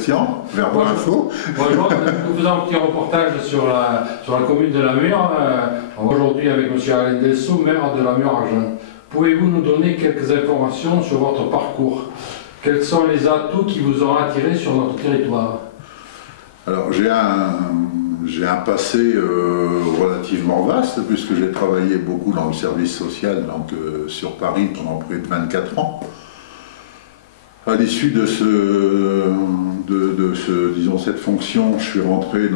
Christian, Verbo Info. Bonjour, nous faisons un petit reportage sur la commune de Lamure, aujourd'hui avec M. Alain Delsou, maire de Lamure-Argent. Pouvez-vous nous donner quelques informations sur votre parcours? Quels sont les atouts qui vous ont attiré sur notre territoire? Alors j'ai un passé relativement vaste, puisque j'ai travaillé beaucoup dans le service social, donc sur Paris pendant près de 24 ans. À l'issue de disons, cette fonction, je suis rentré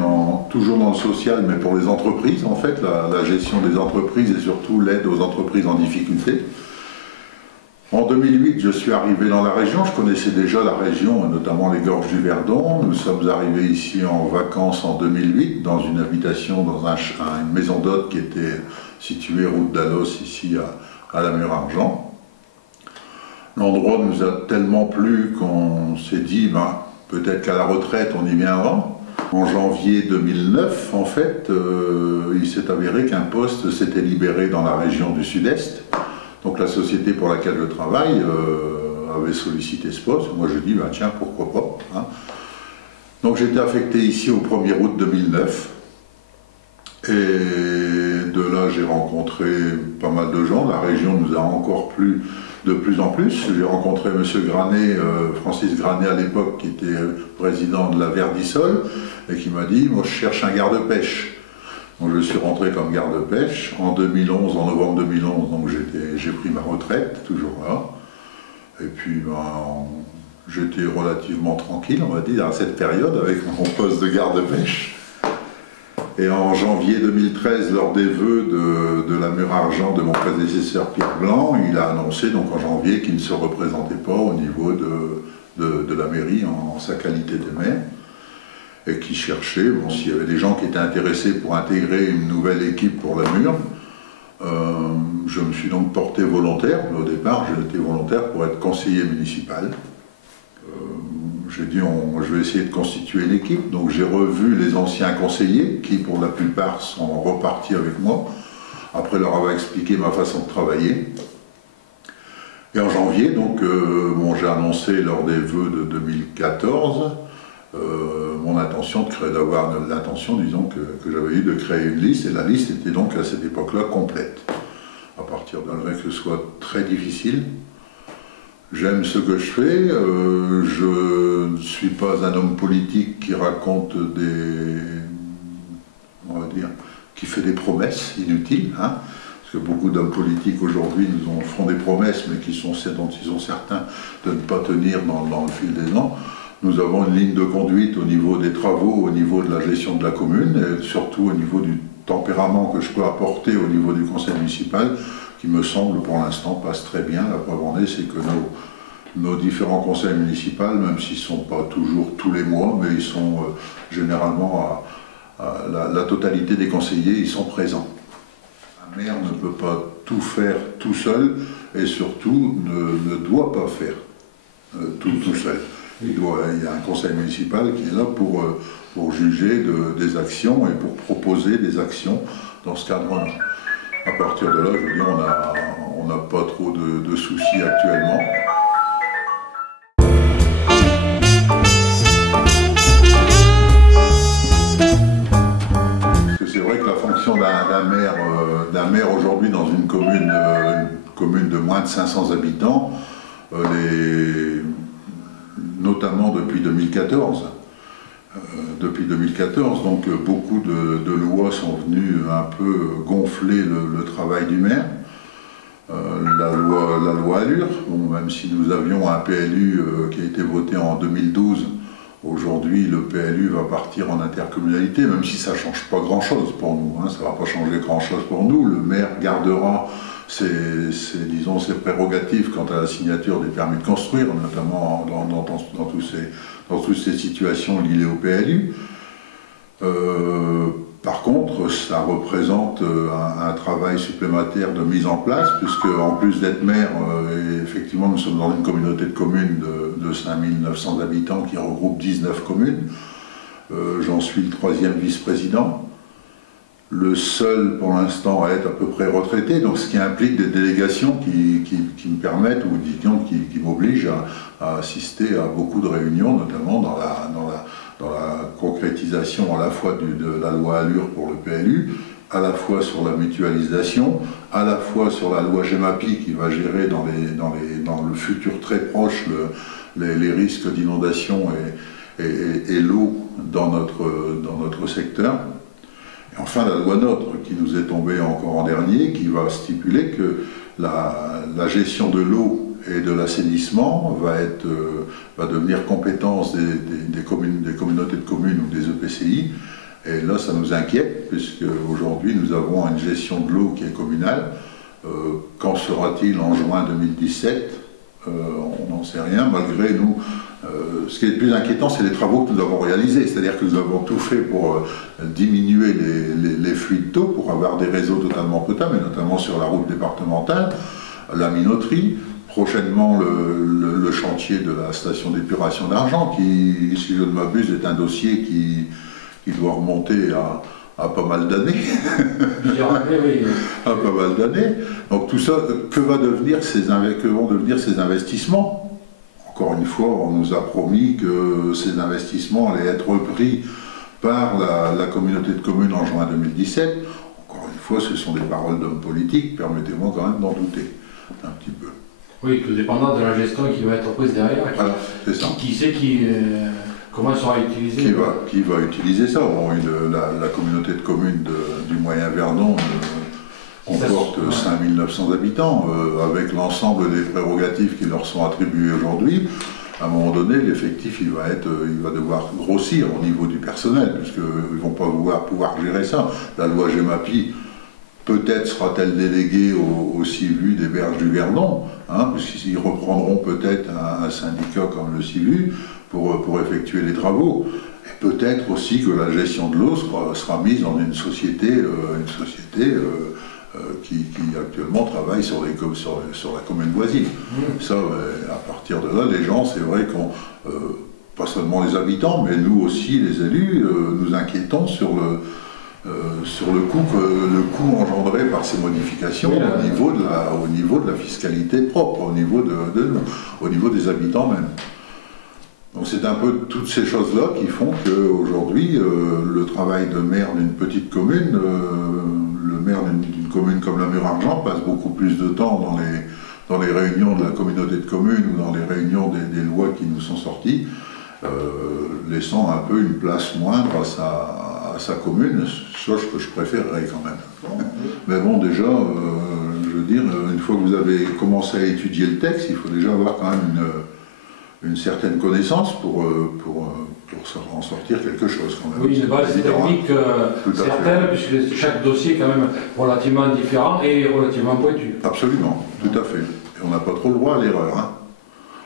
toujours dans le social, mais pour les entreprises, en fait, la gestion des entreprises et surtout l'aide aux entreprises en difficulté. En 2008, je suis arrivé dans la région, je connaissais déjà la région, notamment les Gorges du Verdon. Nous sommes arrivés ici en vacances en 2008, dans une habitation, dans une maison d'hôtes qui était située route d'Alos, ici à Lamure-Argent. L'endroit nous a tellement plu qu'on s'est dit, peut-être qu'à la retraite, on y viendra. En janvier 2009, en fait, il s'est avéré qu'un poste s'était libéré dans la région du Sud-Est. Donc la société pour laquelle je travaille avait sollicité ce poste. Moi je dis, tiens, pourquoi pas, hein. Donc j'ai été affecté ici au 1er août 2009. Et de là, j'ai rencontré pas mal de gens. La région nous a encore plu de plus en plus. J'ai rencontré M. Granet, Francis Granet à l'époque, qui était président de la Verdisol, et qui m'a dit, moi je cherche un garde-pêche. Donc je suis rentré comme garde-pêche en 2011, en novembre 2011, donc j'ai pris ma retraite, toujours là. Et puis j'étais relativement tranquille, on va dire, à cette période, avec mon poste de garde-pêche. Et en janvier 2013, lors des vœux de Lamure-Argent de mon prédécesseur Pierre Blanc, il a annoncé donc en janvier qu'il ne se représentait pas au niveau de la mairie en sa qualité de maire. Et qui cherchait, s'il y avait des gens qui étaient intéressés pour intégrer une nouvelle équipe pour Lamure. Je me suis donc porté volontaire. Au départ, j'ai été volontaire pour être conseiller municipal. J'ai dit, je vais essayer de constituer l'équipe. Donc j'ai revu les anciens conseillers, qui pour la plupart sont repartis avec moi, après leur avoir expliqué ma façon de travailler. Et en janvier, donc, j'ai annoncé lors des vœux de 2014, mon intention d'avoir l'intention, disons, que j'avais eu de créer une liste, et la liste était donc à cette époque-là complète. À partir d'un vrai que ce soit très difficile. J'aime ce que je fais, je ne suis pas un homme politique qui raconte on va dire, qui fait des promesses inutiles, hein, parce que beaucoup d'hommes politiques aujourd'hui font des promesses, mais dont ils sont certains de ne pas tenir dans le fil des ans. Nous avons une ligne de conduite au niveau des travaux, au niveau de la gestion de la commune, et surtout au niveau du tempérament que je peux apporter au niveau du conseil municipal, qui me semble pour l'instant passe très bien. La preuve en est, c'est que nos différents conseils municipaux, même s'ils ne sont pas toujours tous les mois, mais ils sont généralement la totalité des conseillers, ils sont présents. Un maire ne peut pas tout faire tout seul, et surtout ne doit pas faire tout seul. Il y a un conseil municipal qui est là pour juger des actions et pour proposer des actions dans ce cadre-là. À partir de là, je veux dire, on n'a pas trop de soucis actuellement. Parce que c'est vrai que la fonction d'un maire aujourd'hui dans une commune de moins de 500 habitants, notamment depuis 2014. Donc beaucoup de lois sont venues un peu gonfler le travail du maire. La loi Allure, même si nous avions un PLU qui a été voté en 2012, aujourd'hui le PLU va partir en intercommunalité, même si ça ne change pas grand-chose pour nous, hein, ça ne va pas changer grand-chose pour nous. Le maire gardera disons, ses prérogatives quant à la signature des permis de construire, notamment dans toutes ces situations liées au PLU. Par contre, ça représente un travail supplémentaire de mise en place, puisque en plus d'être maire, effectivement nous sommes dans une communauté de communes de 5900 habitants qui regroupe 19 communes. J'en suis le 3e vice-président. le seul pour l'instant à être à peu près retraité, donc ce qui implique des délégations qui me permettent, ou disons qui m'obligent à assister à beaucoup de réunions, notamment dans la concrétisation à la fois de la loi Allure pour le PLU, à la fois sur la mutualisation, à la fois sur la loi GEMAPI qui va gérer dans le futur très proche les risques d'inondation et l'eau dans notre secteur. Et enfin la loi NOTRe qui nous est tombée encore en dernier, qui va stipuler que la gestion de l'eau et de l'assainissement va devenir compétence des communautés de communes ou des EPCI. Et là, ça nous inquiète, puisque aujourd'hui, nous avons une gestion de l'eau qui est communale. Qu'en sera-t-il en juin 2017 on n'en sait rien, malgré nous. Ce qui est le plus inquiétant, c'est les travaux que nous avons réalisés. C'est-à-dire que nous avons tout fait pour diminuer les fuites d'eau, pour avoir des réseaux totalement potables, et notamment sur la route départementale, la minoterie. Prochainement, le chantier de la station d'épuration d'Argent, qui, si je ne m'abuse, est un dossier qui doit remonter à pas mal d'années. À pas mal d'années. Donc tout ça, que vont devenir ces investissements? Encore une fois, on nous a promis que ces investissements allaient être repris par la communauté de communes en juin 2017. Encore une fois, ce sont des paroles d'hommes politiques, permettez-moi quand même d'en douter un petit peu. Oui, tout dépendant de la gestion qui va être prise derrière. Voilà, c'est ça. Qui sait comment elle sera utilisée? Qui va utiliser ça? Bon, la communauté de communes du Moyen-Vernon comporte 5900 habitants, avec l'ensemble des prérogatives qui leur sont attribuées aujourd'hui. À un moment donné, l'effectif il va devoir grossir au niveau du personnel, puisqu'ils ne vont pas pouvoir gérer ça. La loi GEMAPI, peut-être sera-t-elle déléguée au CIVU des Berges du Vernon, hein, puisqu'ils reprendront peut-être un syndicat comme le CIVU pour effectuer les travaux. Et peut-être aussi que la gestion de l'eau sera mise dans une société qui actuellement travaille sur la commune voisine. Ça, à partir de là, les gens, c'est vrai qu'on, pas seulement les habitants, mais nous aussi, les élus, nous inquiétons sur le coût engendré par ces modifications au niveau de la fiscalité propre, au niveau au niveau des habitants même. Donc c'est un peu toutes ces choses-là qui font qu'aujourd'hui, le travail de maire d'une petite commune, le maire d'une commune comme la Mure-Argent passe beaucoup plus de temps dans les réunions de la communauté de communes ou dans les réunions des lois qui nous sont sorties, laissant un peu une place moindre à sa commune, chose que je préférerais quand même. Mais bon, déjà, je veux dire, une fois que vous avez commencé à étudier le texte, il faut déjà avoir quand même une certaine connaissance pour en sortir quelque chose quand même. Oui, une base technique certaine, puisque chaque dossier est quand même relativement différent et relativement pointu. Absolument, tout à fait. Et on n'a pas trop le droit à l'erreur. Hein.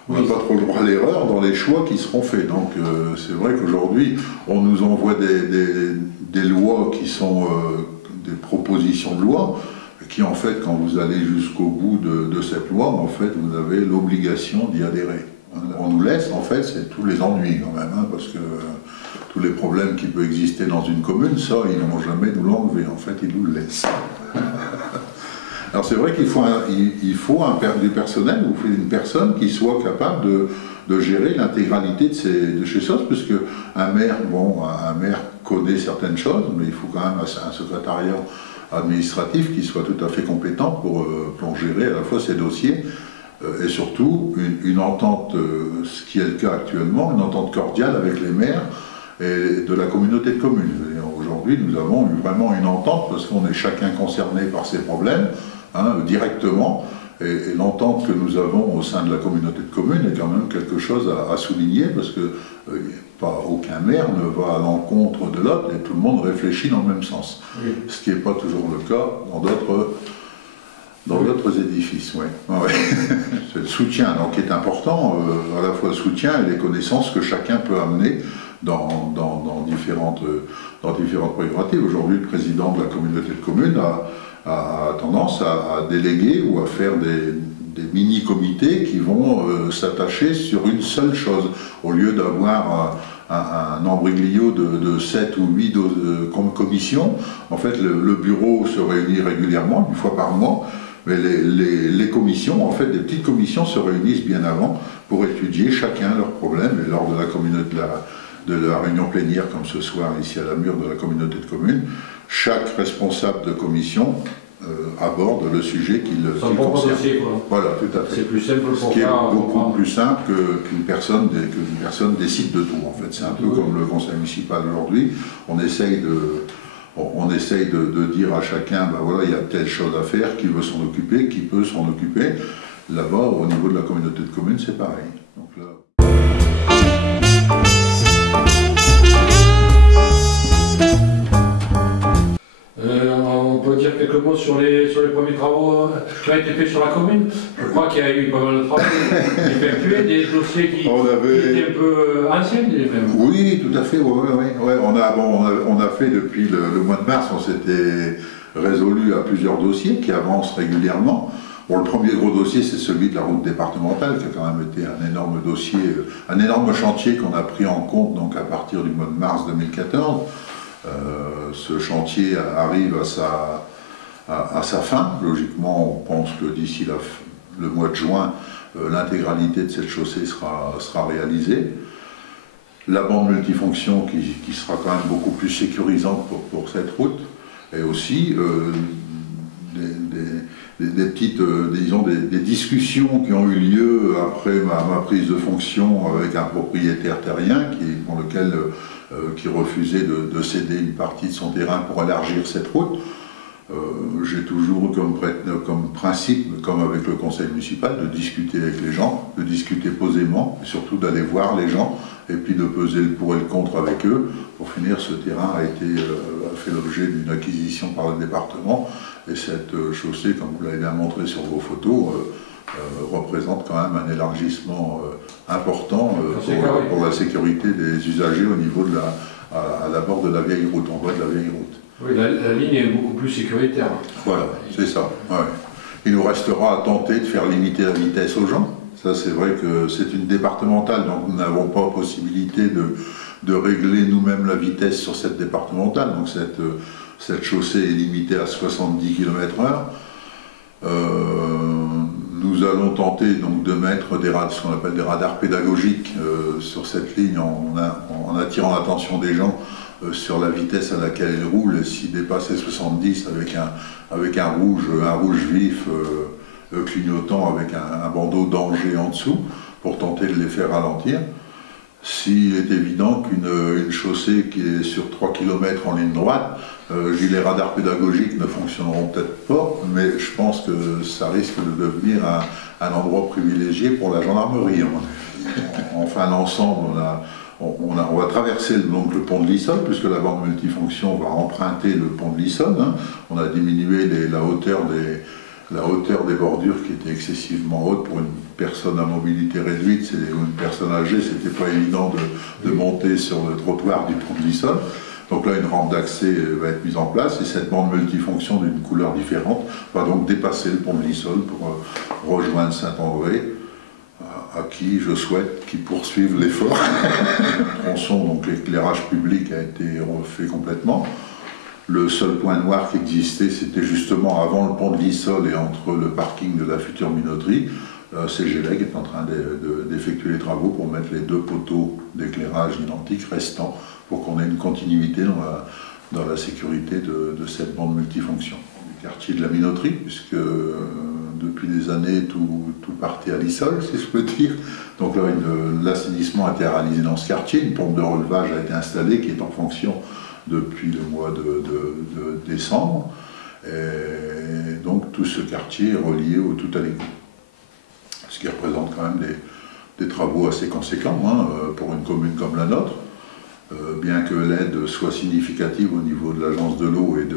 On n'a pas trop le droit à l'erreur dans les choix qui seront faits. Donc c'est vrai qu'aujourd'hui, on nous envoie des lois qui sont des propositions de loi, qui en fait, quand vous allez jusqu'au bout de cette loi, en fait, vous avez l'obligation d'y adhérer. On nous laisse, en fait, c'est tous les ennuis quand même, hein, parce que tous les problèmes qui peuvent exister dans une commune, ça, ils ne vont jamais nous l'enlever, en fait, ils nous le laissent. Alors c'est vrai qu'il faut, du personnel, ou une personne qui soit capable de gérer l'intégralité de ces choses, puisque un maire connaît certaines choses, mais il faut quand même un secrétariat administratif qui soit tout à fait compétent pour gérer à la fois ces dossiers, et surtout une entente, ce qui est le cas actuellement, une entente cordiale avec les maires et de la communauté de communes. Aujourd'hui, nous avons eu vraiment une entente parce qu'on est chacun concerné par ces problèmes, hein, directement, et l'entente que nous avons au sein de la communauté de communes est quand même quelque chose à souligner, parce que aucun maire ne va à l'encontre de l'autre et tout le monde réfléchit dans le même sens. Oui. Ce qui n'est pas toujours le cas dans d'autres édifices. Ouais. Ouais. C'est le soutien donc, qui est important, à la fois le soutien et les connaissances que chacun peut amener dans différentes prérogatives. Aujourd'hui, le président de la communauté de communes a tendance à déléguer ou à faire des mini-comités qui vont s'attacher sur une seule chose, au lieu d'avoir un un embriglio de 7 ou 8 commissions. En fait, le bureau se réunit régulièrement, une fois par mois, mais les commissions, en fait, des petites commissions se réunissent bien avant pour étudier chacun leurs problèmes. Et lors de la communauté de la réunion plénière, comme ce soir ici à la Mure de la communauté de communes, chaque responsable de commission aborde le sujet qu'il concerne. Dossier, voilà, tout à fait. C'est plus simple pour ce qui est beaucoup plus simple qu'une personne décide de tout, en fait. C'est un peu comme le conseil municipal aujourd'hui. On essaye de dire à chacun, ben voilà, il y a telle chose à faire, qui veut s'en occuper, qui peut s'en occuper. Là-bas, au niveau de la communauté de communes, c'est pareil. Donc là... on peut dire quelques mots sur les premiers travaux qui ont été faits sur la commune. Je crois qu'il y a eu pas mal de travaux effectués, des dossiers qui étaient un peu anciens même. Oui, tout à fait. Ouais. On a fait depuis le mois de mars, on s'était résolu à plusieurs dossiers qui avancent régulièrement. Bon, le premier gros dossier, c'est celui de la route départementale, qui a quand même été un énorme dossier, un énorme chantier qu'on a pris en compte donc, à partir du mois de mars 2014. Ce chantier arrive à sa fin. Logiquement, on pense que d'ici le mois de juin, l'intégralité de cette chaussée sera réalisée. La bande multifonction qui sera quand même beaucoup plus sécurisante pour cette route, et aussi des petites, disons, des discussions qui ont eu lieu après ma prise de fonction avec un propriétaire terrien qui refusait de céder une partie de son terrain pour élargir cette route. J'ai toujours comme principe, comme avec le conseil municipal, de discuter avec les gens, de discuter posément, et surtout d'aller voir les gens, et puis de peser le pour et le contre avec eux. Pour finir, ce terrain a fait l'objet d'une acquisition par le département, et cette chaussée, comme vous l'avez bien montré sur vos photos, représente quand même un élargissement important pour la sécurité des usagers au niveau à l'abord de la vieille route, en voie de la vieille route. Oui, la ligne est beaucoup plus sécuritaire. Voilà, c'est ça. Ouais. Il nous restera à tenter de faire limiter la vitesse aux gens. Ça, c'est vrai que c'est une départementale, donc nous n'avons pas possibilité de régler nous-mêmes la vitesse sur cette départementale. Donc cette chaussée est limitée à 70 km/h. Nous allons tenter donc de mettre ce qu'on appelle des radars pédagogiques sur cette ligne en attirant l'attention des gens sur la vitesse à laquelle ils roulent, et s'ils dépassaient 70 avec un rouge vif clignotant avec un bandeau danger en dessous pour tenter de les faire ralentir. S'il est évident qu'une chaussée qui est sur 3 km en ligne droite, les radars pédagogiques ne fonctionneront peut-être pas, mais je pense que ça risque de devenir un endroit privilégié pour la gendarmerie. Enfin, l'ensemble, on va traverser donc le pont de l'Issonne, puisque la bande multifonction va emprunter le pont de l'Issonne. On a diminué la hauteur des bordures qui étaient excessivement hautes pour une personne à mobilité réduite ou une personne âgée. C'était pas évident de monter sur le trottoir du pont de l'Issonne. Donc là, une rampe d'accès va être mise en place, et cette bande multifonction d'une couleur différente va donc dépasser le pont de l'Issonne pour rejoindre Saint-André, à qui je souhaite qu'ils poursuivent l'effort. Le tronçon, donc l'éclairage public a été refait complètement. Le seul point noir qui existait, c'était justement avant le pont de l'Issonne et entre le parking de la future minoterie. CGLEG est en train d'effectuer les travaux pour mettre les 2 poteaux d'éclairage identiques restants pour qu'on ait une continuité dans la sécurité de cette bande multifonction. Du quartier de la minoterie, puisque depuis des années tout partait à l'Issole, si je peux dire. Donc là, l'assainissement a été réalisé dans ce quartier, une pompe de relevage a été installée qui est en fonction depuis le mois de décembre. Et donc tout ce quartier est relié au tout à l'égout. Ce qui représente quand même des travaux assez conséquents pour une commune comme la nôtre, bien que l'aide soit significative au niveau de l'agence de l'eau et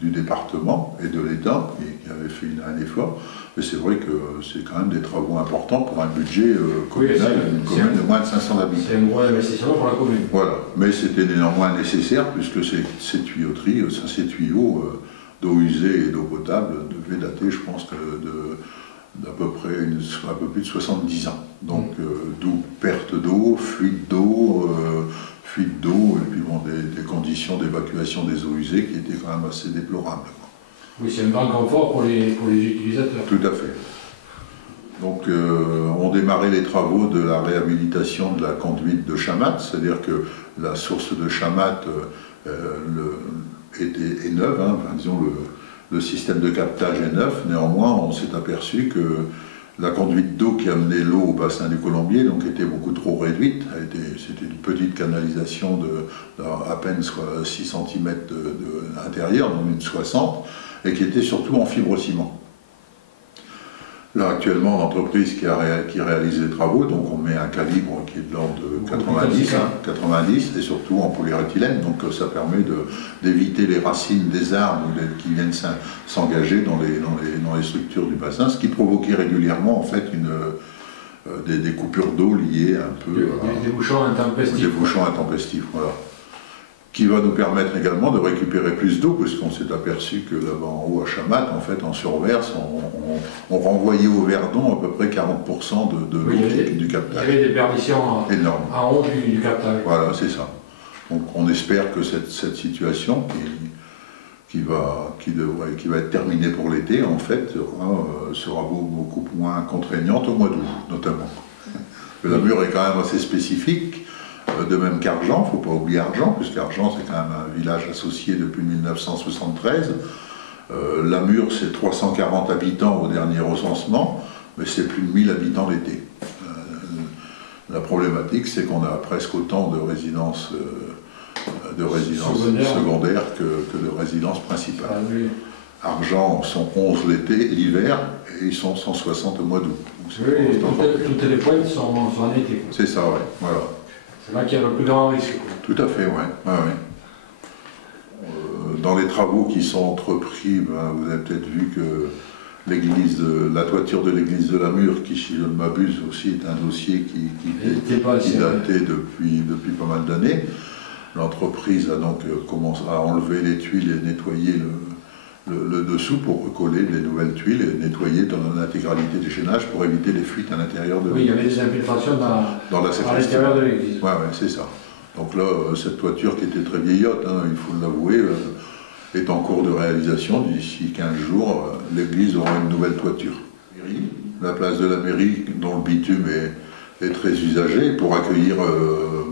du département et de l'État, qui avait fait un effort. Mais c'est vrai que c'est quand même des travaux importants pour un budget communal, une commune de moins de 500 habitants. C'est un gros investissement pour la commune. Voilà, mais c'était néanmoins nécessaire, puisque ces tuyauteries, ces tuyaux d'eau usée et d'eau potable devaient dater, je pense, d'à peu près un peu plus de 70 ans. Donc d'où perte d'eau, fuite d'eau, fuite d'eau et puis bon, des conditions d'évacuation des eaux usées qui étaient quand même assez déplorables. Oui, c'est un grand confort pour les utilisateurs. Tout à fait. Donc on démarrait les travaux de la réhabilitation de la conduite de Chamat, c'est-à-dire que la source de Chamat est neuve, hein, enfin, disons le système de captage est neuf, néanmoins on s'est aperçu que la conduite d'eau qui amenait l'eau au bassin du Colombier donc, était beaucoup trop réduite. C'était une petite canalisation de à peine 6 cm d'intérieur, donc une 60, et qui était surtout en fibre-ciment. Là, actuellement, l'entreprise qui réalise les travaux, donc on met un calibre qui est de l'ordre de 90, et surtout en polyéthylène, donc ça permet d'éviter les racines des arbres qui viennent s'engager dans les structures du bassin, ce qui provoquait régulièrement en fait des coupures d'eau liées un peu des bouchons intempestifs. Des bouchons intempestifs, voilà. Qui va nous permettre également de récupérer plus d'eau, puisqu'on s'est aperçu que là-bas en haut à Chamat, en fait, en surverse, on renvoyait au Verdon à peu près 40% de l'eau du captage. Il y avait des perditions énormes en haut du captage. Voilà, c'est ça. Donc on espère que cette situation qui va être terminée pour l'été, en fait, sera beaucoup moins contraignante au mois d'août, notamment. La Mure est quand même assez spécifique. De même qu'Argent, il ne faut pas oublier Argent, puisqu'Argent c'est quand même un village associé depuis 1973. La Mure c'est 340 habitants au dernier recensement, mais c'est plus de 1000 habitants l'été. La problématique c'est qu'on a presque autant de résidences secondaires que de résidences principales. Ah, oui. Argent sont 11 l'été, l'hiver, et ils sont 160 au mois d'août. Oui, toutes les pointes sont en été. C'est ça, oui. Voilà. C'est là qu'il y a le plus grand risque. Tout à fait, oui. Ouais. Dans les travaux qui sont entrepris, vous avez peut-être vu que la toiture de l'église de la Mure, qui, si je ne m'abuse aussi, est un dossier qui datait depuis pas mal d'années. L'entreprise a donc commencé à enlever les tuiles et nettoyer le dessous pour recoller les nouvelles tuiles et nettoyer dans l'intégralité des chaînages pour éviter les fuites à l'intérieur de l'église. Oui, il y avait des infiltrations dans l'intérieur de l'église. Oui, c'est ça. Donc là, cette toiture qui était très vieillotte, hein, il faut l'avouer, est en cours de réalisation. D'ici 15 jours, l'église aura une nouvelle toiture. La place de la mairie, dont le bitume est très usagé pour accueillir,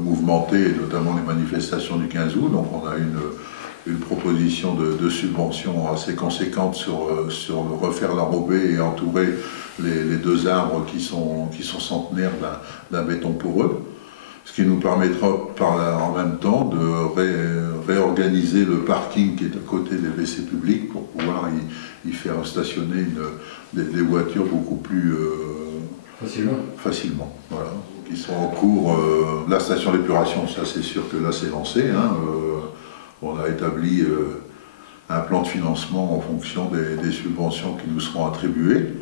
mouvementer, notamment les manifestations du 15 août. Donc on a une proposition de subvention assez conséquente sur refaire l'enrobé et entourer les deux arbres qui sont centenaires d'un béton poreux, ce qui nous permettra en même temps de réorganiser le parking qui est à côté des WC publics pour pouvoir y faire stationner des voitures beaucoup plus facilement. Voilà. Qui sont en cours, la station d'épuration, ça c'est sûr que là c'est lancé. Hein, on a établi un plan de financement en fonction des subventions qui nous seront attribuées.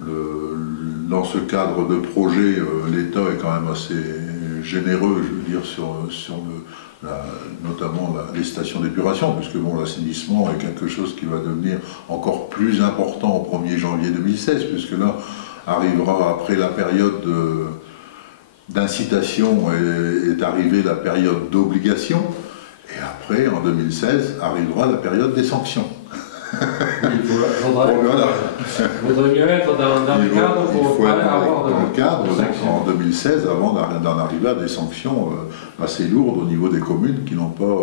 Dans ce cadre de projet, l'État est quand même assez généreux, je veux dire, notamment les stations d'épuration, puisque bon, l'assainissement est quelque chose qui va devenir encore plus important au 1er janvier 2016, puisque là arrivera après la période d'incitation est arrivée la période d'obligation. Et après, en 2016, arrivera la période des sanctions. Il faudrait mieux être dans le cadre pour avoir le cadre en 2016 avant d'en arriver à des sanctions assez lourdes au niveau des communes qui n'ont pas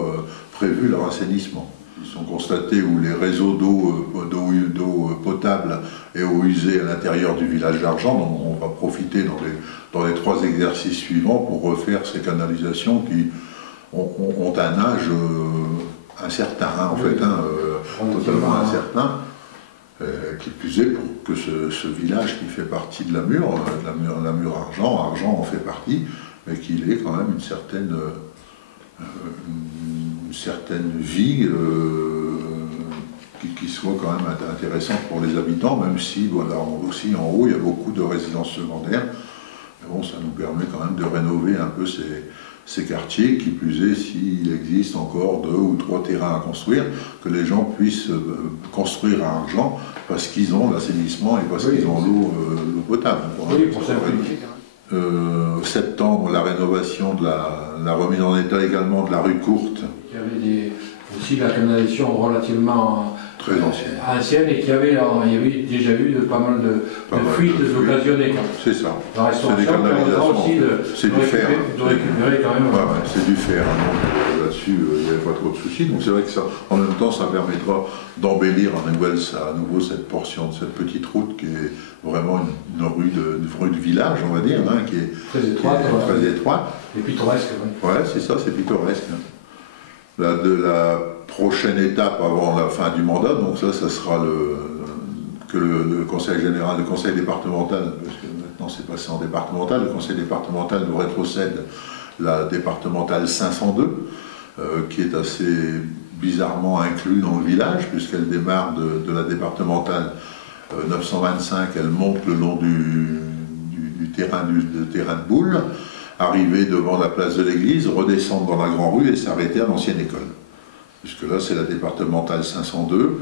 prévu leur assainissement. Ils sont constatés où les réseaux d'eau potable et eau usée à l'intérieur du village d'Argent, donc on va profiter dans les 3 exercices suivants pour refaire ces canalisations qui ont un âge incertain, hein, en fait, totalement incertain, qui plus est pour que ce village qui fait partie de la Mure Argent en fait partie, mais qu'il ait quand même une certaine vie qui soit quand même intéressante pour les habitants, même si, voilà, aussi en haut il y a beaucoup de résidences secondaires. Mais bon, ça nous permet quand même de rénover un peu ces quartiers, qui plus est s'il existe encore 2 ou 3 terrains à construire, que les gens puissent construire à Argent parce qu'ils ont l'assainissement et parce qu'ils ont l'eau potable. Oui, pour simplifier. septembre, la rénovation de la remise en état également de la rue Courte. Il y avait aussi la canalisation relativement très ancienne et il y avait déjà eu pas mal de fuites occasionnées. C'est ça. La restauration permettra aussi de récupérer quand même. Ouais, c'est du fer. Donc là-dessus, il n'y avait pas trop de soucis. Donc c'est vrai que ça, en même temps, ça permettra d'embellir à nouveau cette portion de cette petite route qui est vraiment une rue de village, on va dire, hein, qui est très étroite. Très étroite. Et pittoresque. Ouais, c'est ça, c'est pittoresque. La prochaine étape avant la fin du mandat, donc ça sera le conseil général, le conseil départemental, parce que maintenant c'est passé en départemental, le conseil départemental nous rétrocède la départementale 502, qui est assez bizarrement inclus dans le village, puisqu'elle démarre de la départementale 925, elle monte le long du terrain de boule, arriver devant la place de l'église, redescendre dans la grande rue et s'arrêter à l'ancienne école. Puisque là, c'est la départementale 502,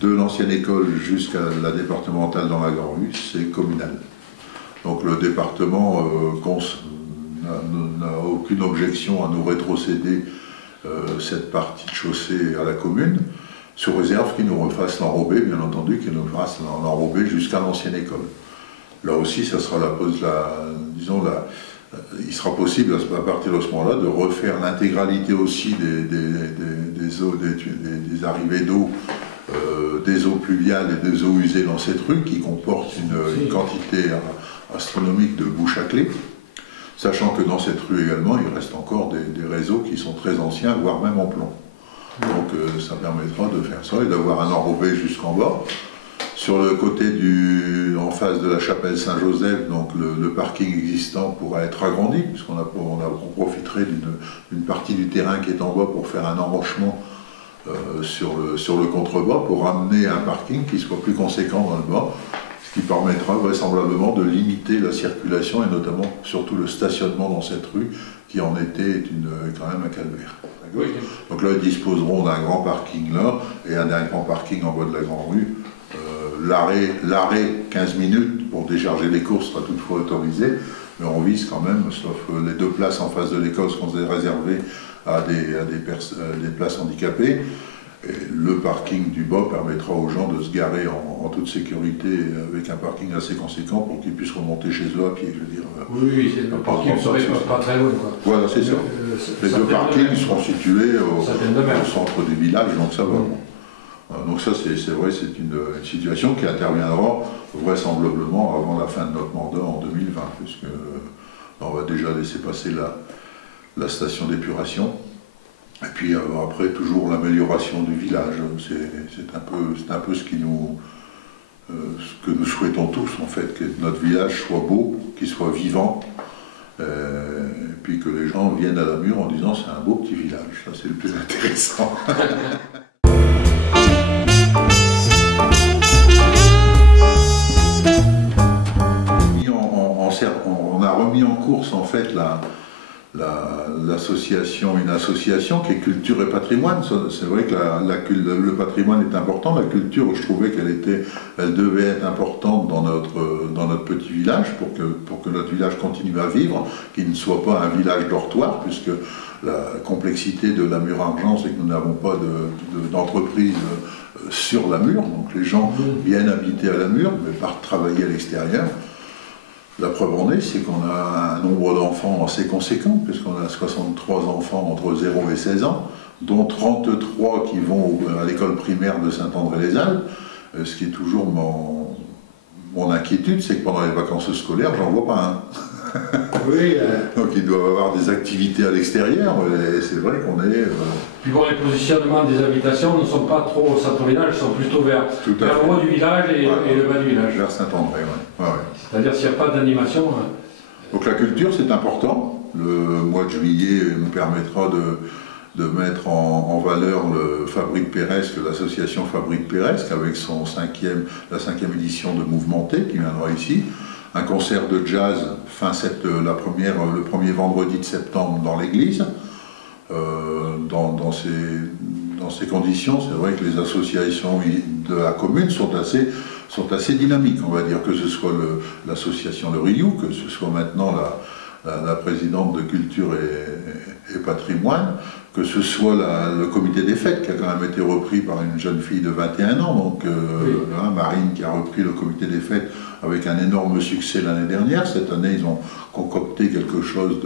de l'ancienne école jusqu'à la départementale dans la grande rue, c'est communal. Donc le département n'a aucune objection à nous rétrocéder cette partie de chaussée à la commune, sous réserve qu'il nous refasse l'enrobé, bien entendu, qu'il nous fasse l'enrobé jusqu'à l'ancienne école. Là aussi, ça sera il sera possible à partir de ce moment-là de refaire l'intégralité aussi des arrivées d'eau, des eaux pluviales et des eaux usées dans cette rue qui comporte une quantité astronomique de bouches à clé, sachant que dans cette rue également il reste encore des réseaux qui sont très anciens, voire même en plomb. Donc ça permettra de faire ça et d'avoir un enrobé jusqu'en bas. Sur le côté en face de la chapelle Saint-Joseph, donc le parking existant pourra être agrandi, puisqu'on profiterait d'une partie du terrain qui est en bas pour faire un enrochement sur le contrebas, pour amener un parking qui soit plus conséquent dans le bas, ce qui permettra vraisemblablement de limiter la circulation et notamment surtout le stationnement dans cette rue, qui en été quand même un calvaire. Oui. Donc là, ils disposeront d'un grand parking là et d'un grand parking en bas de la grande rue. L'arrêt 15 minutes pour décharger les courses sera toutefois autorisé, mais on vise quand même, sauf les 2 places en face de l'école seront réservées à des places handicapées. Et le parking du bas permettra aux gens de se garer en toute sécurité avec un parking assez conséquent pour qu'ils puissent remonter chez eux à pied, je veux dire. Oui, le parking ne serait pas très loin, quoi. Voilà, c'est ça. Les 2 parkings seront situés au centre du village, donc ça va. Donc ça, c'est vrai, c'est une situation qui interviendra vraisemblablement avant la fin de notre mandat en 2020, puisque on va déjà laisser passer la station d'épuration. Et puis après, toujours l'amélioration du village. C'est un peu ce que nous souhaitons tous, en fait, que notre village soit beau, qu'il soit vivant, et puis que les gens viennent à Lamure en disant c'est un beau petit village. Ça, c'est le plus intéressant. On a remis en course en fait une association qui est culture et patrimoine. C'est vrai que le patrimoine est important, la culture, je trouvais qu'elle devait être importante dans notre petit village pour que notre village continue à vivre, qu'il ne soit pas un village dortoir, puisque la complexité de Lamure-Argent, c'est que nous n'avons pas d'entreprise sur Lamure, donc les gens viennent habiter à Lamure, mais partent travailler à l'extérieur. La preuve en est, c'est qu'on a un nombre d'enfants assez conséquent, puisqu'on a 63 enfants entre 0 et 16 ans, dont 33 qui vont à l'école primaire de Saint-André-les-Alpes. Ce qui est toujours mon inquiétude, c'est que pendant les vacances scolaires, j'en vois pas un. Oui, donc ils doivent avoir des activités à l'extérieur, et c'est vrai qu'on est... Puis bon, les positionnements des habitations ne sont pas trop au centre-village, ils sont plutôt vers le haut du village et le bas du village. Vers Saint-André, oui. Ouais. C'est-à-dire s'il n'y a pas d'animation... Donc la culture, c'est important. Le mois de juillet nous permettra de mettre en valeur le Fabrique Péresque, l'association Fabrique Péresque, avec la 5e édition de Mouvementé qui viendra ici. Un concert de jazz le premier vendredi de septembre dans l'église. Dans ces conditions, c'est vrai que les associations de la commune sont assez dynamiques, on va dire, que ce soit l'association Le Riou, que ce soit maintenant la présidente de Culture et Patrimoine, que ce soit le comité des fêtes qui a quand même été repris par une jeune fille de 21 ans, donc oui. Marine qui a repris le comité des fêtes avec un énorme succès l'année dernière. Cette année, ils ont concocté quelque chose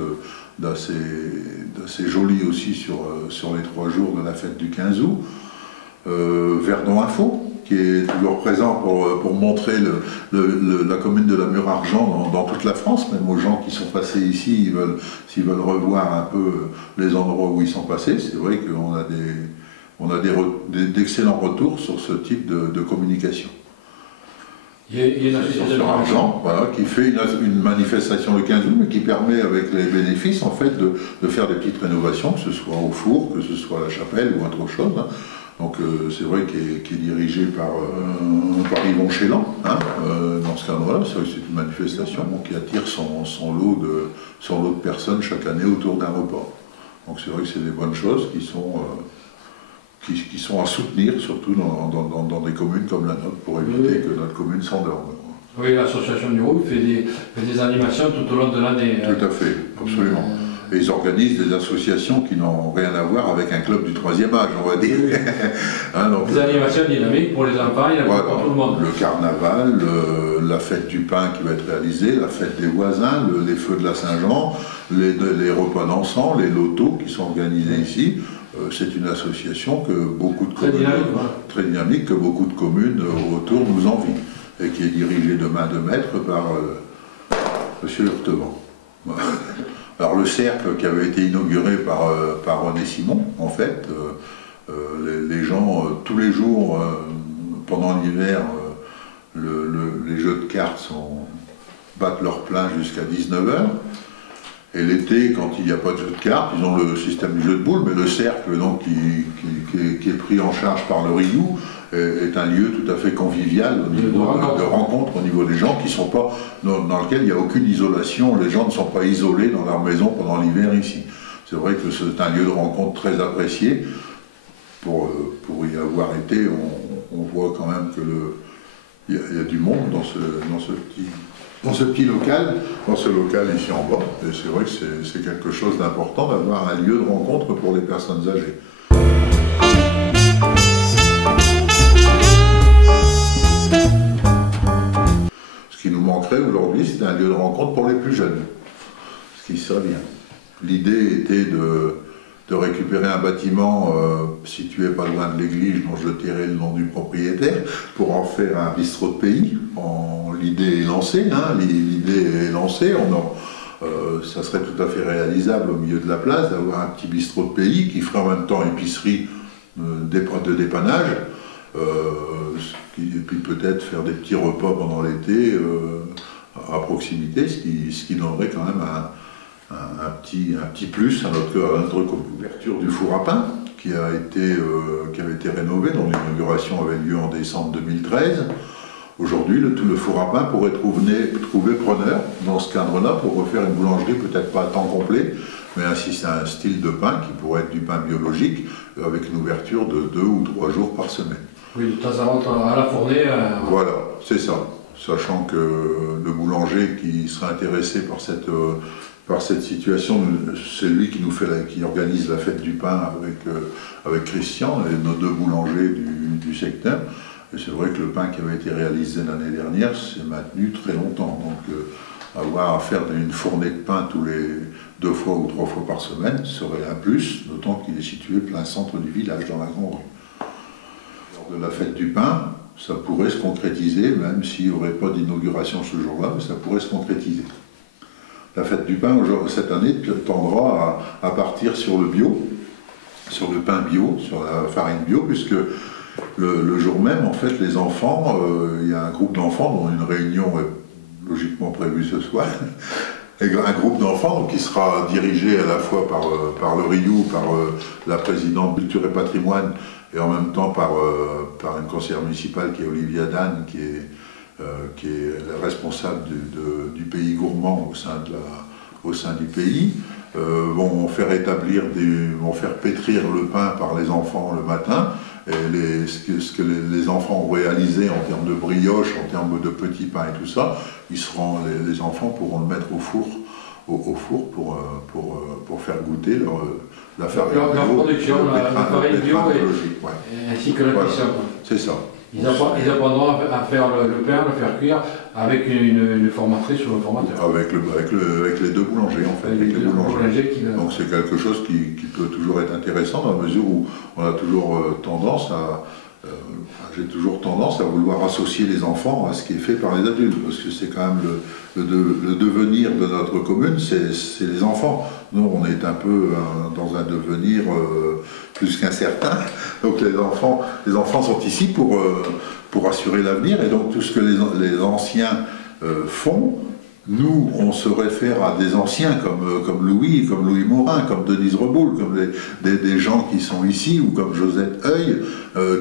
d'assez joli aussi sur les 3 jours de la fête du 15 août. Verdon Info, qui est toujours présent pour montrer la commune de la Mure-Argent dans toute la France, même aux gens qui sont passés ici, s'ils veulent revoir un peu les endroits où ils sont passés. C'est vrai qu'on a d'excellents retours sur ce type de communication. Il y a une association Argent, voilà, qui fait une manifestation le 15 août, mais qui permet, avec les bénéfices, en fait, de faire des petites rénovations, que ce soit au four, que ce soit à la chapelle ou autre chose. Hein. Donc c'est vrai qu'il est dirigé par Yvon Chélan, hein, dans ce cadre-là. C'est vrai que c'est une manifestation qui attire son lot de personnes chaque année autour d'un repas. Donc c'est vrai que c'est des bonnes choses qui sont à soutenir, surtout dans des communes comme la nôtre, pour éviter que notre commune s'endorme. Oui, l'association du Roux fait des animations tout au long de l'année. Tout à fait, absolument. Et ils organisent des associations qui n'ont rien à voir avec un club du 3e âge, on va dire. Oui. Hein, donc, des animations dynamiques pour les enfants, il y en a voilà, pour tout le monde. Le carnaval, la fête du pain qui va être réalisée, la fête des voisins, les feux de la Saint-Jean, les repas dansants, les lotos qui sont organisés ici. C'est une association que beaucoup de communes, très dynamique, que beaucoup de communes autour nous envient, et qui est dirigée de main de maître par M. Hurtevant. Alors le cercle qui avait été inauguré par René Simon, en fait, les gens, tous les jours, pendant l'hiver, les jeux de cartes battent leur plein jusqu'à 19 h. Et l'été, quand il n'y a pas de jeu de cartes, ils ont le système du jeu de boules, mais le cercle donc, qui est pris en charge par le Riou est un lieu tout à fait convivial au niveau de rencontre au niveau des gens qui sont pas dans lequel il n'y a aucune isolation. Les gens ne sont pas isolés dans leur maison pendant l'hiver ici. C'est vrai que c'est un lieu de rencontre très apprécié. Pour y avoir été, on voit quand même qu'il y a du monde dans ce petit local, dans ce local ici en bas. Et c'est vrai que c'est quelque chose d'important d'avoir un lieu de rencontre pour les personnes âgées. Ce qui nous manquerait aujourd'hui, c'est un lieu de rencontre pour les plus jeunes, ce qui serait bien. L'idée était de récupérer un bâtiment situé pas loin de l'église, dont je tairai le nom du propriétaire, pour en faire un bistrot de pays. L'idée est lancée, hein, ça serait tout à fait réalisable au milieu de la place, d'avoir un petit bistrot de pays qui ferait en même temps épicerie de dépannage, et puis peut-être faire des petits repas pendant l'été à proximité, ce qui donnerait quand même un petit plus à notre couverture du four à pain qui avait été rénové, dont l'inauguration avait lieu en décembre 2013. Aujourd'hui, tout le four à pain pourrait trouver preneur dans ce cadre-là pour refaire une boulangerie, peut-être pas à temps complet, mais c'est un style de pain qui pourrait être du pain biologique avec une ouverture de 2 ou 3 jours par semaine. Oui, de temps en temps à la fournée. Voilà, c'est ça. Sachant que le boulanger qui serait intéressé par cette situation, c'est lui qui organise la fête du pain avec Christian et nos 2 boulangers du secteur. Et c'est vrai que le pain qui avait été réalisé l'année dernière s'est maintenu très longtemps. Donc avoir à faire une fournée de pain tous les 2 fois ou 3 fois par semaine serait un plus, d'autant qu'il est situé plein centre du village, dans la grande rue. Lors de la fête du pain, ça pourrait se concrétiser, même s'il n'y aurait pas d'inauguration ce jour-là, mais ça pourrait se concrétiser. La fête du pain, cette année, tendra à partir sur le bio, sur le pain bio, sur la farine bio, puisque le jour même, en fait, les enfants, il y a un groupe d'enfants dont une réunion est logiquement prévue ce soir, un groupe d'enfants qui sera dirigé à la fois par le Riou, par la présidente Culture et Patrimoine, et en même temps par une conseillère municipale qui est Olivia Dan, qui est la responsable du pays gourmand au sein du pays. vont faire pétrir le pain par les enfants le matin, et ce que les enfants ont réalisé en termes de brioche, en termes de petits pains et tout ça, les enfants pourront le mettre au four pour faire goûter la farine production, la farine bio ainsi que la cuisson. C'est ça. Ils apprendront à faire le pain, le faire cuire avec une formatrice ou un formateur. Avec les deux boulangers en fait. Avec les boulangers. Donc c'est quelque chose qui peut toujours être intéressant dans la mesure où on a toujours tendance j'ai toujours tendance à vouloir associer les enfants à ce qui est fait par les adultes, parce que c'est quand même le devenir de notre commune, c'est les enfants. Nous, on est un peu dans un devenir plus qu'incertain, donc les enfants sont ici pour assurer l'avenir, et donc tout ce que les anciens font, nous, on se réfère à des anciens comme Louis Morin, comme Denise Reboul, comme des gens qui sont ici, ou comme Josette Heuil,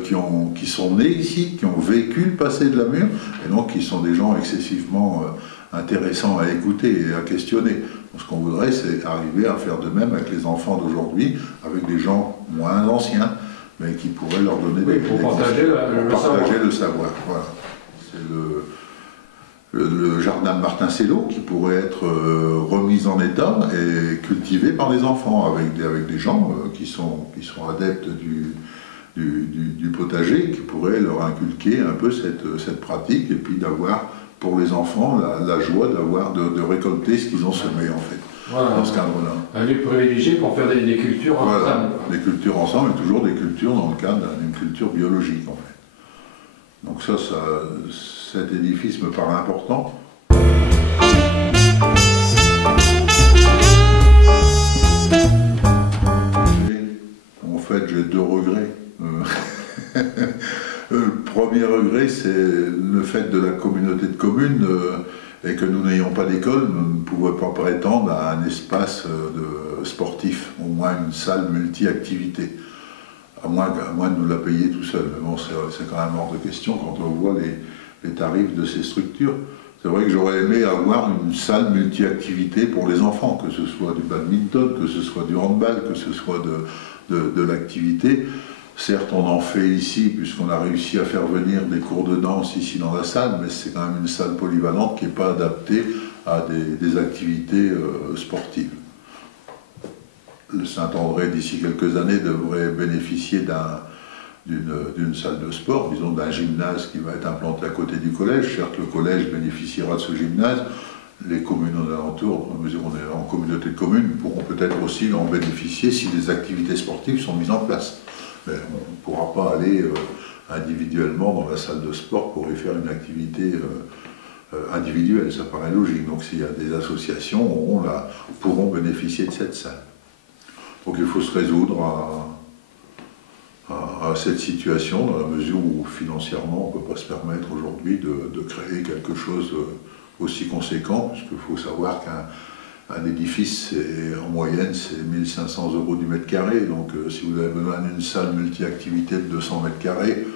qui sont nés ici, qui ont vécu le passé de la Mure, et donc qui sont des gens excessivement intéressants à écouter et à questionner. Donc, ce qu'on voudrait, c'est arriver à faire de même avec les enfants d'aujourd'hui, avec des gens moins anciens, mais qui pourraient leur donner partager le savoir. Voilà. C'est le jardin de Martin Sello qui pourrait être remis en état et cultivé par les enfants avec des gens qui sont adeptes du potager, qui pourraient leur inculquer un peu cette pratique, et puis d'avoir pour les enfants la joie de récolter ce qu'ils ont semé en fait. Voilà, dans ce cadre-là. Un lieu privilégié pour faire des cultures ensemble. Des cultures ensemble, et toujours des cultures dans le cadre d'une culture biologique en fait. Donc cet édifice me paraît important. En fait, j'ai deux regrets. Le premier regret, c'est le fait de la communauté de communes et que nous n'ayons pas d'école, nous ne pouvons pas prétendre à un espace sportif, au moins une salle multi-activité. À moins de nous la payer tout seul. Mais bon, c'est quand même hors de question quand on voit les tarifs de ces structures. C'est vrai que j'aurais aimé avoir une salle multi-activité pour les enfants, que ce soit du badminton, que ce soit du handball, que ce soit de l'activité. Certes, on en fait ici, puisqu'on a réussi à faire venir des cours de danse ici dans la salle, mais c'est quand même une salle polyvalente qui n'est pas adaptée à des activités sportives. Le Saint-André, d'ici quelques années, devrait bénéficier d'une salle de sport, disons d'un gymnase qui va être implanté à côté du collège. Certes, le collège bénéficiera de ce gymnase. Les communes en alentour, dans la mesure où on est en communauté de communes, pourront peut-être aussi en bénéficier si des activités sportives sont mises en place. Mais on ne pourra pas aller individuellement dans la salle de sport pour y faire une activité individuelle, ça paraît logique. Donc s'il y a des associations, pourront bénéficier de cette salle. Donc il faut se résoudre à cette situation, dans la mesure où financièrement on ne peut pas se permettre aujourd'hui de créer quelque chose aussi conséquent, puisqu'il faut savoir qu'un édifice, en moyenne, c'est 1 500 € du mètre carré. Donc si vous avez besoin d'une salle multi-activité de 200 mètres carrés,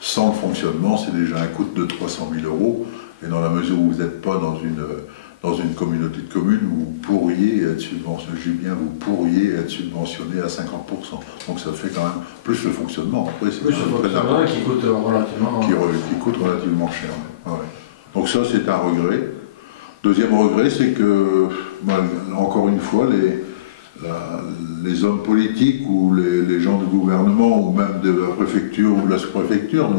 sans le fonctionnement, c'est déjà un coût de 300 000 €. Et dans la mesure où vous n'êtes pas dans une communauté de communes, vous pourriez être subventionné, vous pourriez être subventionné à 50%. Donc ça fait quand même plus le fonctionnement. Après, c'est très important. Qui coûte relativement... Qui coûte relativement cher. Ouais. Donc ça, c'est un regret. Deuxième regret, c'est que, encore une fois, les hommes politiques ou les gens du gouvernement, ou même de la préfecture ou de la sous-préfecture,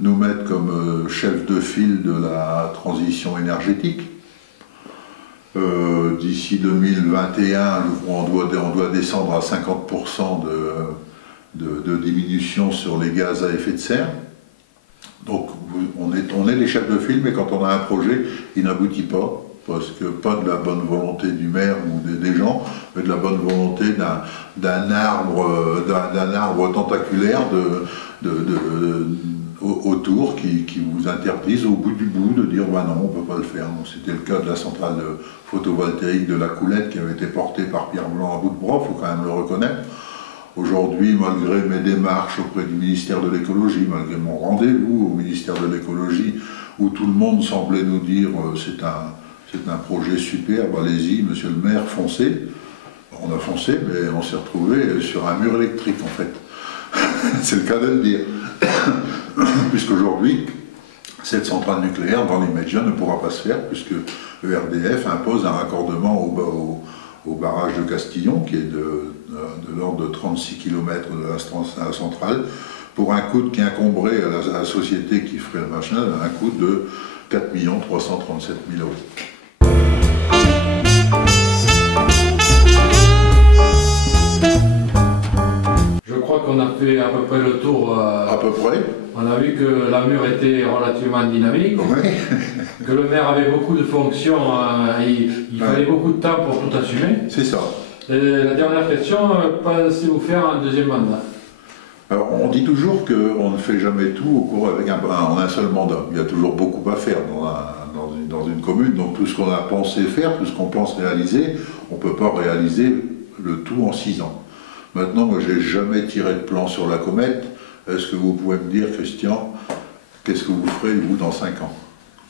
nous mettent comme chef de file de la transition énergétique. D'ici 2021, on doit descendre à 50% de diminution sur les gaz à effet de serre. Donc on est les chefs de file, mais quand on a un projet, il n'aboutit pas, parce que pas de la bonne volonté du maire ou des gens, mais de la bonne volonté d'un arbre tentaculaire autour qui vous interdisent au bout du bout de dire bah non, on ne peut pas le faire. C'était le cas de la centrale photovoltaïque de la Coulette qui avait été portée par Pierre Blanc à bout de bras, il faut quand même le reconnaître. Aujourd'hui, malgré mes démarches auprès du ministère de l'écologie, malgré mon rendez-vous au ministère de l'écologie, où tout le monde semblait nous dire c'est un projet superbe, allez-y, monsieur le maire, foncez. On a foncé, mais on s'est retrouvé sur un mur électrique en fait. C'est le cas de le dire. Puisqu'aujourd'hui, cette centrale nucléaire, dans l'immédiat, ne pourra pas se faire, puisque ERDF impose un raccordement au barrage de Castillon, qui est de l'ordre de 36 km de la centrale, pour un coût qui incomberait à la société qui ferait le machin, un coût de 4 337 000 €. Je crois qu'on a fait à peu près le tour. À peu près. On a vu que la mur était relativement dynamique, Oui. que le maire avait beaucoup de fonctions, il fallait beaucoup de temps pour tout assumer. C'est ça. Et la dernière question, pensez-vous faire un deuxième mandat? Alors, on dit toujours qu'on ne fait jamais tout en un seul mandat. Il y a toujours beaucoup à faire dans une commune, donc tout ce qu'on a pensé faire, tout ce qu'on pense réaliser, on ne peut pas réaliser le tout en 6 ans. Maintenant, moi, je n'ai jamais tiré de plan sur la comète. Est-ce que vous pouvez me dire, Christian, qu'est-ce que vous ferez, vous, dans 5 ans?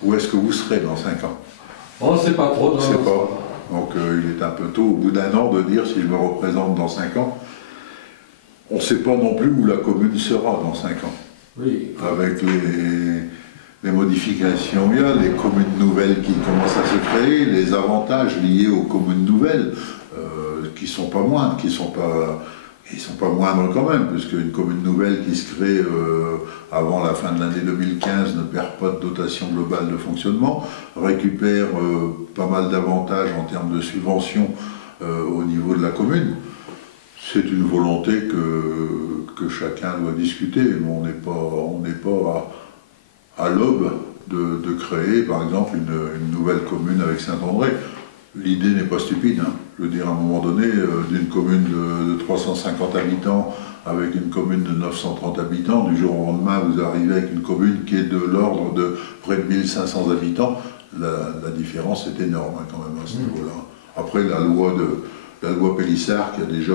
Où est-ce que vous serez dans 5 ans? On ne sait pas trop. On ne sait pas. Donc, il est un peu tôt, au bout d'un an, de dire si je me représente dans 5 ans. On ne sait pas non plus où la commune sera dans 5 ans. Oui. Avec les modifications, il y a les communes nouvelles qui commencent à se créer, les avantages liés aux communes nouvelles, qui ne sont pas moindres, ils sont pas moindres quand même, puisque une commune nouvelle qui se crée avant la fin de l'année 2015 ne perd pas de dotation globale de fonctionnement, récupère pas mal d'avantages en termes de subventions au niveau de la commune. C'est une volonté que chacun doit discuter, mais on n'est pas à l'aube de créer, par exemple, une nouvelle commune avec Saint-André. L'idée n'est pas stupide, hein. Je veux dire, à un moment donné, d'une commune de 350 habitants avec une commune de 930 habitants, du jour au lendemain, vous arrivez avec une commune qui est de l'ordre de près de 1500 habitants. La différence est énorme, hein, quand même, à ce niveau-là. Après, la loi Pélissard, qui a déjà,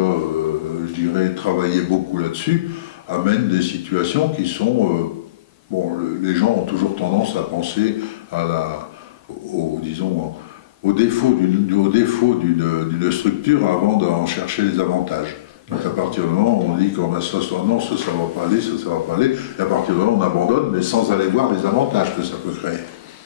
je dirais, travaillé beaucoup là-dessus, amène des situations qui sont... bon, les gens ont toujours tendance à penser au défaut d'une structure avant d'en chercher les avantages. Donc à partir du moment où on dit qu'on a ça, non, ça va pas aller, ça va pas aller, et à partir du moment où on abandonne, mais sans aller voir les avantages que ça peut créer.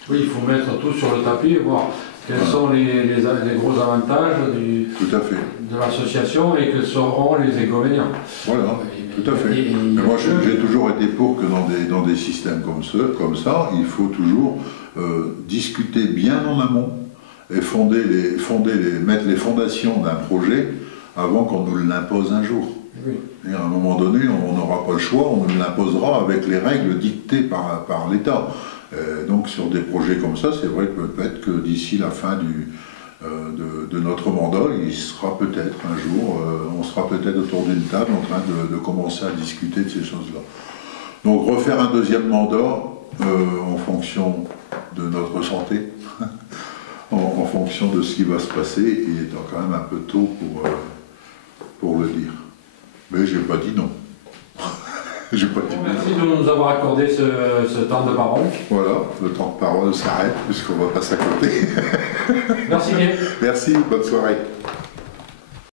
Oui, il faut mettre tout sur le tapis et voir quels sont les gros avantages de l'association et quels seront les inconvénients. Voilà, tout à fait. Mais moi, j'ai toujours été pour que dans des systèmes comme ça, il faut toujours discuter bien en amont et mettre les fondations d'un projet avant qu'on nous l'impose un jour. Oui. Et à un moment donné, on n'aura pas le choix, on nous l'imposera avec les règles dictées par l'État. Donc sur des projets comme ça, c'est vrai que peut-être que d'ici la fin de notre mandat, il sera peut-être un jour, on sera peut-être autour d'une table en train de commencer à discuter de ces choses-là. Donc refaire un deuxième mandat en fonction de notre santé, en fonction de ce qui va se passer, il est quand même un peu tôt pour le dire. Mais je n'ai pas dit non. Merci de nous avoir accordé ce temps de parole. Voilà, le temps de parole s'arrête puisqu'on va passer à côté. Merci bien. Merci, bonne soirée.